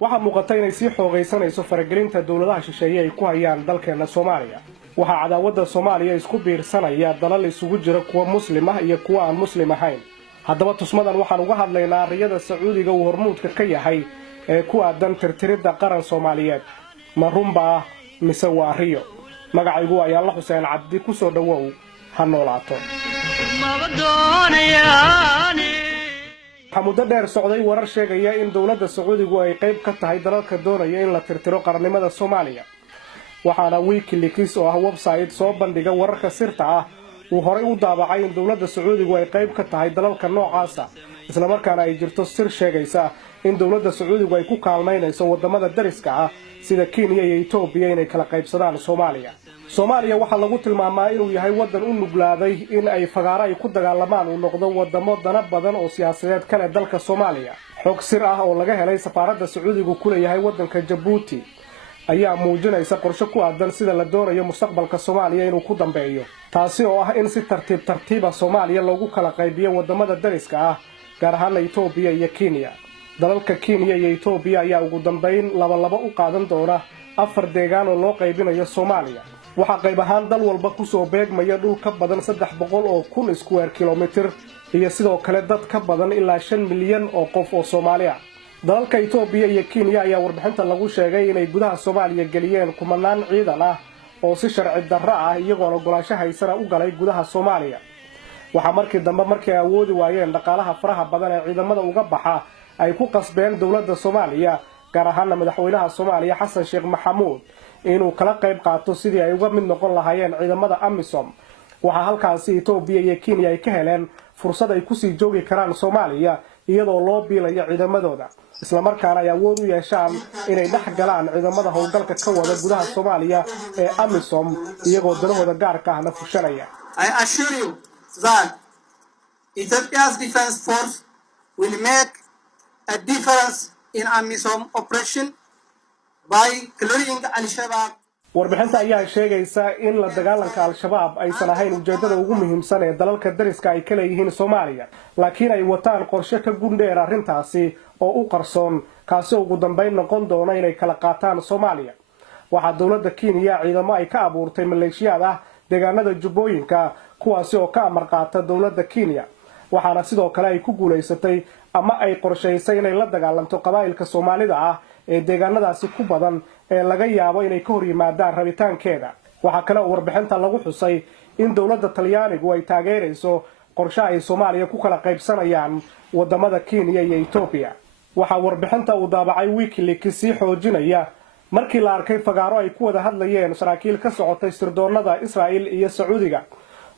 waxaa muuqata inay sii xoogaysanayso faragelinta dawladaha shisheeye ay ku hayaan dalkeena Soomaaliya. waxaa cadaawadda Soomaaliya isku biirsanaya dalal isugu jira kuwa muslim ah iyo kuwa aan muslim ahayn. haddaba tusmadan waxaan uga hadlaynaa riyada Sacuudiga uu hormuudka ka yahay ee ku aadan tirtiridda qaran Soomaaliyeed. ma runbaa mise waa riyo? magacaygu waa Yaalla Xuseen Cabdi, ku soo dhawow ha noolaato. waxaa muddo dheer socday warar sheegaya in dawladda Sacuudigu ay qayb ka tahay dalalka doonaya in la tirtiro qarannimada Soomaaliya. waxaana WikiLeaks oo ah website soo bandhiga wararka sirta ah uu horay u daabacay in dawladda Sacuudigu ay qayb ka tahay dalalka noocaasa, isla markaana ay jirto sir sheegaysa in dawladda Sacuudigu ay ku kaalmaynayso wadamada dariska ah sida Kenya iyo Ethiopia inay kala qaybsadaan Soomaaliya. Soomaaliya waxaa lagu tilmaamaa inuu yahay wadan u nuglaaday in ay fagaaro ay ku dagaalamaan uu noqdo wadamo dana badan oo siyaasadeed kale dalka Soomaaliya. xog sir ah oo laga helay safaaradda Sacuudigu ku leeyahay wadanka Djibouti ayaa muujinaysa qorshe ku aadan sida la doonayo mustaqbalka Soomaaliya inuu ku dambeeyo, taasi oo ah in si tartiib Soomaaliya loogu kala qaybiyo wadamada dariska ah, gaar ahaan Ethiopia iyo Kenya. dalalka Kenya iyo Ethiopia ayaa ugu dambeyn laba u qaadan doona 4 deegaan oo loo qaybinayo Soomaaliya. waxaa qayb ahaan dal walba ku soo beegmaya dhul ka badan 300,000 square kilometer iyo sidoo kale dad ka badan ilaa 5 milyan oo qof oo Soomaali ah. dalalka Ethiopia iyo Kenya ayaa warbixinta lagu sheegay inay gudaha Soomaaliya geliyeen kumanaan ciidan ah oo si sharci darro ah iyagoo ogolaansho haysana u galay gudaha Soomaaliya. waxaa markii dambe markay awoodi waayeen dhaqaalaha faraha badan ee ciidamada uga baxa ay ku qasbeen dawladda Soomaaliya, gaar ahaan madaxweynaha Soomaaliya Xasan Sheekh Maxamuud, inuu kala qayb qaato sidii ay uga mid noqon lahaayeen ciidamada AMISOM. waxaa halkaasi Ethiopia iyo Kenya ay ka heleen fursad ay ku sii joogi karaan Soomaaliya iyadoo loo biilayo ciidamadooda, isla markaana ay awood u yeeshaan inay dhex galaan ciidamada howlgalka ka wada gudaha Soomaaliya ee AMISOM iyagoo danahooda gaarka ahna fushanaya. I assure you that Ethiopia's defense force will make a difference in AMISOM operation by clearing Al-Shabaab. warbixinta ayaa sheegaysa in la dagaalanka Al-Shabaab aysan ahayn ujeedada ugu muhiimsan ee dalalka dariska ay ka leeyihiin Soomaaliya, laakiin ay wataan qorshe ka gundheer arrintaasi oo u qarsoon, kaasi ugu dambeyn noqon doona inay kala qaataan Soomaaliya. waxaa dawladda Kenya ciidamo ay ka abuurtay maleeshiyada ah deegaanada Jubbooyinka, kuwaasi oo ka amar qaata dawladda Kenya. waxaana sidoo kale ay ku guuleysatay ama ay qorshaysay inay la dagaalanto qabaa'ilka Soomaalida ah ee deegaanadaasi ku badan ee laga yaabo inay ka hor yimaadaan rabitaankeeda. waxaa kale oo warbixinta lagu xusay in dawladda Talyaanigu ay taageerayso qorshe ay Soomaaliya ku kala qaybsanayaan wadamada Kenya iyo Ethiopia. waxaa warbixinta uu daabacay WikiLeaks sii xoojinaya markii la arkay fagaaro ay ku wada hadlayeen saraakiil ka socotay sirdoonada Israa'iil iyo Sacuudiga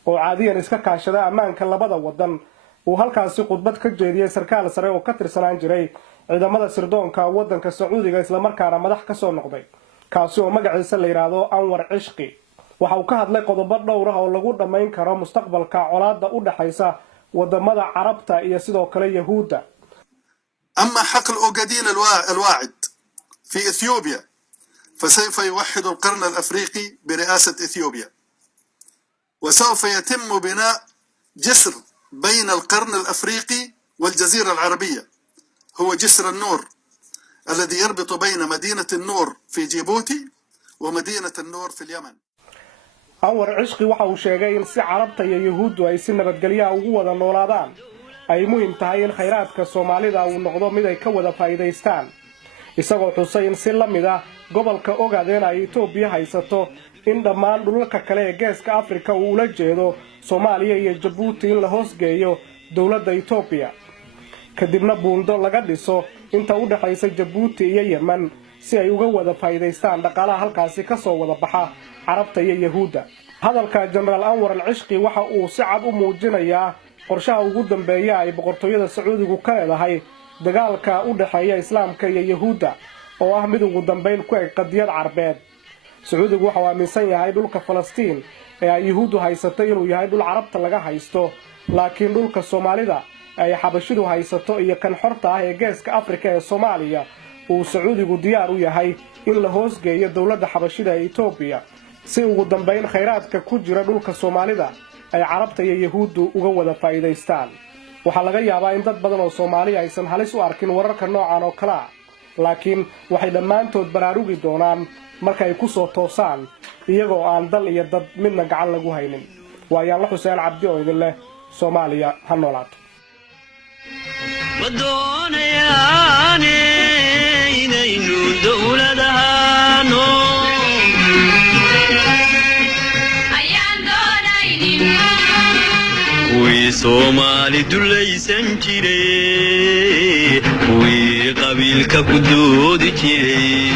oo caadiyan iska kaashada ammaanka labada wadan. uu halkaasi khudbad ka jeediyay sarkaal sare oo ka tirsanaan jiray ciidamada sirdoonka wadanka Sacuudiga isla markaana madax ka soo noqday, kaasi oo magaciisa la yiraahdo Anwar Cishqi. waxa uu ka hadlay qodobo dhowr ah oo lagu dhameyn karo mustaqbalka colaadda u dhaxaysa wadamada Carabta iyo sidoo kale Yahuudda. أما حقل أوغادين الواعد في إثيوبيا فسوف يوحد القرن الأفريقي برئاسة إثيوبيا، وسوف يتم بناء جسر بين القرن الأفريقي والجزيرة العربية، هو جسر النور الذي يربط بين مدينة النور في جيبوتي ومدينة النور في اليمن. أنور عشقي waxa uu sheegay in si Carabta iyo Yahuuddu ay si nabadgelyo ugu wada noolaadaan ay muhiim tahay in khayraadka Soomaalida uu noqdo mid ay ka wada faa'iideystaan, isagoo xusay in si la mid ah gobolka Ogaadeen ay Ethiopia haysato in dhammaan dhulalka kale ee Geeska Afrika uu la jeedo Soomaaliya iyo Djibouti in la hoosgeeyo dawladda Ethiopia, kadibna buundo laga dhiso inta u dhaxaysa Djibouti iyo Yemen si ay uga wada faa'iideystaan dhaqaalaha halkaasi ka soo wada baxa Carabta iyo Yahuudda. hadalka General Anwar al-Cishqi waxa uu si cad u muujinayaa qorshaha ugu dambeeya ay boqortooyada Sacuudigu ka leedahay dagaalka u dhaxeeya Islaamka iyo Yahuudda oo ah mid ugu dambeyn ku eg qadiyad Carbeed. Sacuudigu waxa uu aaminsan yahay dhulka Falastiin ee ay Yahuuddu haysatay inuu yahay dhul Carabta laga haysto, laakiin dhulka Soomaalida ay Xabashidu haysato iyo kan xorta ah ee Geeska Afrika ee Soomaaliya uu Sacuudigu diyaar u yahay in la hoosgeeyo dawladda Xabashida ee Ethiopia si ugu dambeyn khayraadka ku jira dhulka Soomaalida ay Carabta iyo Yahuuddu uga wada faa'iideystaan. waxaa laga yaabaa in dad badan oo Soomaali aysan halis u arkin wararka noocan oo kala laakiin waxay dhammaantood baraarugi doonaan markay ku soo toosaan iyagoo aan dal iyo dad midna gacan lagu haynin. waa Yaalla Xuseen Cabdi oo idin leh Soomaaliya ha noolaato. Somali dulaysan jiray way qabiilka ku doodi jiray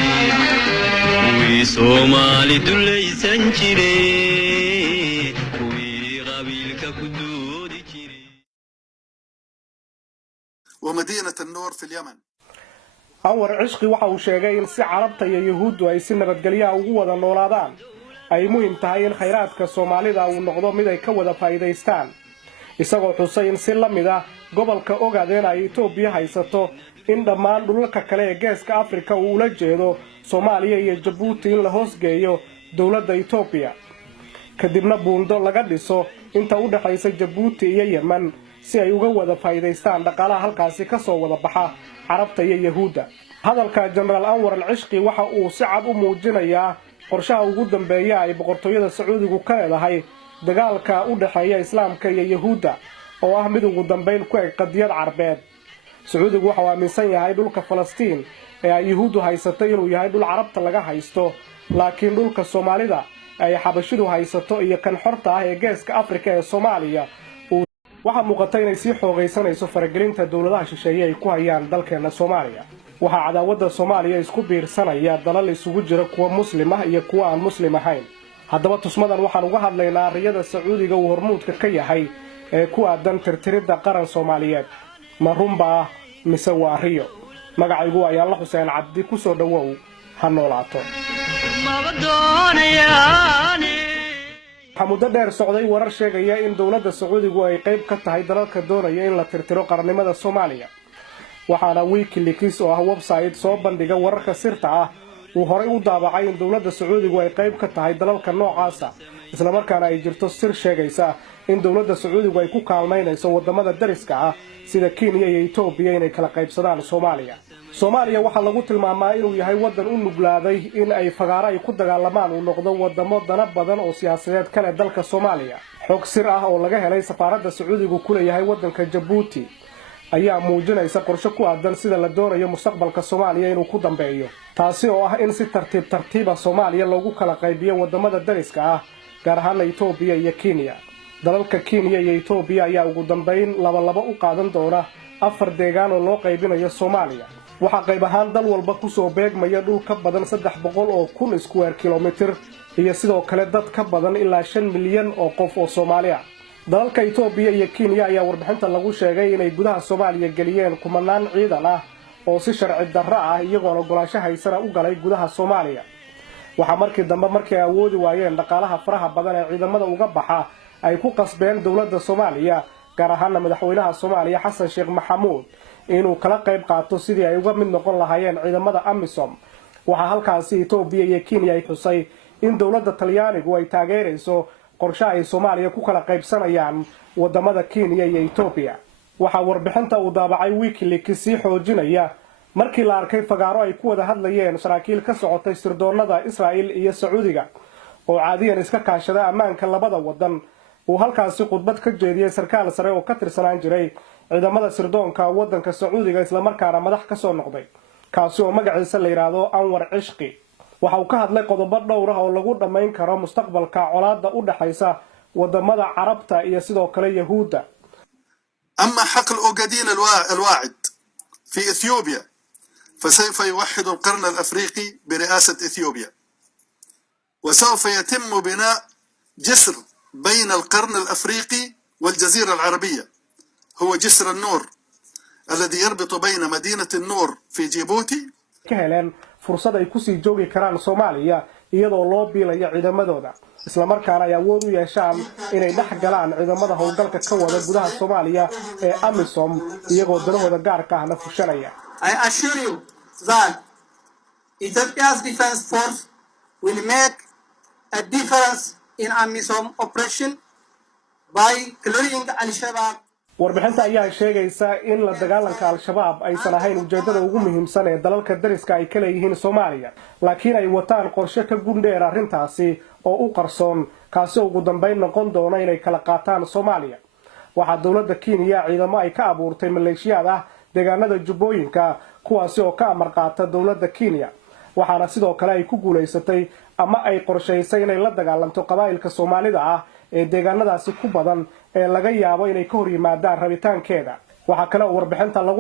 way Somali dulaysan jiray way qabiilka ku doodi jiray. ومدينة النور في اليمن. Anwar Cishqi waxa uu sheegay in si Carabta iyo Yahuuddu ay si nabadgelyo ugu wada noolaadaan ay muhiim tahay in khayraadka Soomaalida uu noqdo mid ay ka wada faa'iideystaan. isagoo xusay in si la mid ah gobolka Ogaadeen ay Itoobiya haysato in dhammaan dhulalka kale ee Geeska Afrika uu ula jeedo Soomaaliya iyo Djibouti in la hoosgeeyo dawladda Itoobiya kadibna buundo laga dhiso inta u dhaxaysa Djibouti iyo Yemen si ay uga wada faa'iideystaan dhaqaalaha halkaasi ka soo wada baxa Carabta iyo Yahuudda. hadalka General Anwar al-Cishqi waxa uu si cad u muujinayaa qorshaha ugu dambeeya ay boqortooyada Sacuudigu ka leedahay dagaalka u dhaxeeya Islaamka iyo Yahuudda oo ah mid ugu dambeyn ku eg qadiyad Carbeed. Sacuudigu waxa uu aaminsan yahay dhulka Falastiin ee ay Yahuuddu haysatay inuu yahay dhul Carabta laga haysto, laakiin dhulka Soomaalida ay Xabashidu haysato iyo kan xorta ah ee Geeska Afrika ee Soomaaliya waxa muuqata inay sii xoogaysanayso faragelinta dawladaha shisheeye ay ku hayaan dalkeena Soomaaliya. waxa cadaawadda Soomaaliya isku biirsanaya dalal isugu jira kuwa Muslim ah iyo kuwa aan Muslim ahayn. haddaba tusmadan waxaan uga hadlaynaa riyada Sacuudiga uu hormuudka ka yahay ee ku aadan tirtiridda qaran Soomaaliyeed. ma runba mise waa riyo? magacaygu waa Yaalla Xuseen Cabdi. ku soo dhawow ha noolaato. waxaa muddo dheer socday warar sheegaya in dawladda Sacuudigu ay qayb ka tahay dalalka doonaya in la tirtiro qarannimada Soomaaliya. waxaana WikiLeaks oo ah website soo bandhiga wararka sirta ah uu horay u daabacay in dawladda Sacuudigu ay qayb ka tahay dalalka noocaasa, isla markaana ay jirto sir sheegaysa in dawladda Sacuudigu ay ku kaalmaynayso wadamada dariska ah sida Kenya iyo Itoobiya inay kala qaybsadaan Soomaaliya. Soomaaliya waxa lagu tilmaamaa inuu yahay wadan u nuglaaday in ay fagaaro ay ku dagaalamaan uu noqdo wadamo dana badan oo siyaasadeed kale dalka Soomaaliya. xog sir ah oo laga helay safaaradda Sacuudigu ku leeyahay wadanka Djibouti ayaa muujinaysa qorshe ku aadan sida la doonayo mustaqbalka Soomaaliya inuu ku dambeeyo, taasi oo ah in si tartiib Soomaaliya loogu kala qaybiyo wadamada dariska ah gaar ahaan Itoobiya iyo Kenya. dalalka Kenya iyo Itoobiya ayaa ugu dambeyn laba u qaadan doona 4 deegaan oo loo qaybinayo Soomaaliya. waxa qayb ahaan dal walba ku soo beegmaya dhul ka badan 300,000 square kilometer iyo sidoo kale dad ka badan ilaa 5 milyan oo qof oo Soomaali ah. dalalka Itoobiya iyo Kenya ayaa warbixinta lagu sheegay inay gudaha Soomaaliya galiyeen kumanaan ciidan ah oo si sharci darro ah iyagoo ogolaansho haysana u galay gudaha Soomaaliya. waxa markii dambe markay awoodi waayeen dhaqaalaha faraha badan ee ciidamada uga baxa ay ku qasbeen dawladda Soomaaliya gaar ahaan madaxweynaha Soomaaliya Xasan Sheekh Maxamuud inuu kala qayb qaato sidii ay uga mid noqon lahaayeen ciidamada AMISOM. waxa halkaasi Itoobiya iyo Kenya ay xusay in dawladda Talyaanigu ay taageerayso qorshe ay Soomaaliya ku kala qaybsanayaan wadamada Kenya iyo Itoobiya. waxa warbixinta uu daabacay WikiLeaks sii xoojinaya markii la arkay fagaaro ay ku wada hadlayeen saraakiil ka socotay sirdoonada Israa'iil iyo Sacuudiga oo caadiyan iska kaashada ammaanka labada wadan. uu halkaasi khudbad ka jeediyay sarkaal sare oo ka tirsanaan jiray ciidamada sirdoonka wadanka Sacuudiga isla markaana madax ka soo noqday, kaasi oo magaciisa la yiraahdo Anwar Cishqi. waxa uu ka hadlay qodobo dhowr ah oo lagu dhameyn karo mustaqbalka colaadda u dhaxaysa wadamada Carabta iyo sidoo kale Yahuudda. أما حقل أوغادين الواعد في إثيوبيا فسوف يوحد القرن الأفريقي برئاسة إثيوبيا، وسوف يتم بناء جسر بين القرن الأفريقي والجزيرة العربية، هو جسر النور الذي يربط بين مدينة النور في جيبوتي كهلان فرصة ay ku sii joogi karaan Soomaaliya iyadoo loo biilayo ciidamadooda, isla markaana ay awood u yeeshaan inay dhex galaan ciidamada howlgalka ka wada gudaha Soomaaliya ee AMISOM iyagoo danahooda gaarka ah fushanaya. I assure you that Ethiopia's defense force will make a difference in AMISOM operation by clearing Al-Shabaab. warbixinta ayaa sheegaysa in la dagaalanka al-shabaab aysan ahayn ujeedada ugu muhiimsan ee dalalka dariska ay ka leeyihiin Soomaaliya laakiin ay wataan qorshe ka gundheer arrintaasi oo u qarsoon kaasi ugu dambeyn noqon doona inay kala qaataan Soomaaliya waxa dawladda Kenya ciidamo ay ka abuurtay maleeshiyada deegaanada Jubbooyinka kuwaasi oo ka amar qaata dawladda Kenya waxaana sidoo kale ay ku guuleysatay ama ay qorsheysay inay la dagaalanto qabaa'ilka Soomaalida ah ee deegaanadaasi ku badan ee laga yaabo inay ka hor yimaadaan rabitaankeeda waxa kale oo warbixinta lagu